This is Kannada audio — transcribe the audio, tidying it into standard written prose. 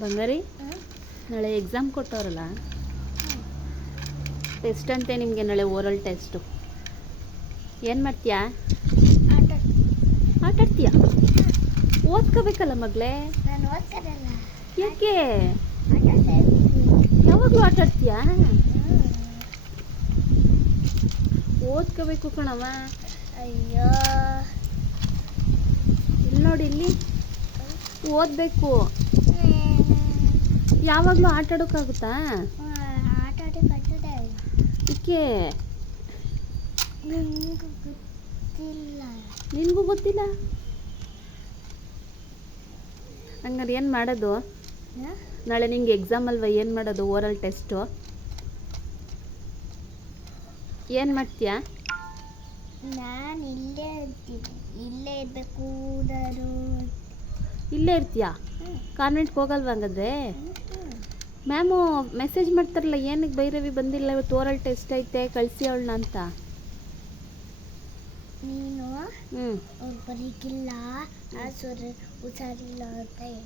ಬಂಗಾರಿ ನಾಳೆ ಎಕ್ಸಾಮ್ ಕೊಟ್ಟವ್ರಲ್ಲ, ಟೆಸ್ಟ್ ಅಂತೆ ನಿಮಗೆ ನಾಳೆ ಓರಲ್ ಟೆಸ್ಟು. ಏನು ಮಾಡ್ತೀಯಾ? ಆಟ ಆಡ್ತೀಯಾ? ಓದ್ಕೋಬೇಕಲ್ಲ ಮಗಳೇ. ನಾನು ಓದ್ಕರಲ್ಲ. ಯಾಕೆ? ಆಟ ಆಡ್ತೀನಿ. ಯಾವಾಗಲೂ ಆಟ ಆಡ್ತೀಯಾ? ಓದ್ಕೋಬೇಕು ಕಣವ. ಅಯ್ಯೋ, ಇಲ್ಲಿ ನೋಡಿ, ಇಲ್ಲಿ ಓದಬೇಕು. ಯಾವಾಗಲೂ ಆಟ ಆಡೋಕ್ಕಾಗುತ್ತಾ? ಆಟ ಆಡೋಕ್ಕಾಗ್ತದೆ. ಏಕೆ? ನನಗೂ ಗೊತ್ತಿಲ್ಲ. ನಿನಗೂ ಗೊತ್ತಿಲ್ಲ? ಹಂಗಾರೆ ಏನು ಮಾಡೋದು? ನಾಳೆ ನಿಂಗೆ ಎಕ್ಸಾಮ್ ಅಲ್ವಾ, ಏನು ಮಾಡೋದು? ಓರಲ್ ಟೆಸ್ಟು ಏನು ಮಾಡ್ತೀಯಾ? ನಾನು ಇಲ್ಲೇ ಇರ್ತೀನಿ. ಇಲ್ಲೇ ಇರಬೇಕು. ನಾನು ಇಲ್ಲೇ ಇರ್ತೀಯಾ? ಕಾನ್ವೆಂಟ್ಗೆ ಹೋಗಲ್ವಾ ಹಂಗಾದ್ರೆ? ಮ್ಯಾಮು ಮೆಸೇಜ್ ಮಾಡ್ತಾರಲ್ಲ, ಏನಕ್ಕೆ ಭೈರವಿ ಬಂದಿಲ್ಲ ಇವತ್ತು, ಓರಲ್ ಟೆಸ್ಟ್ ಐತೆ, ಕಳಿಸಿ ಅವಳನ್ನ ಅಂತ. ನೀನು ಹ್ಞೂ ಅವ್ರು ಬರೀಕಿಲ್ಲ, ಹುಷಾರಿಲ್ಲ ಅಂತ ಹೇಳಿ.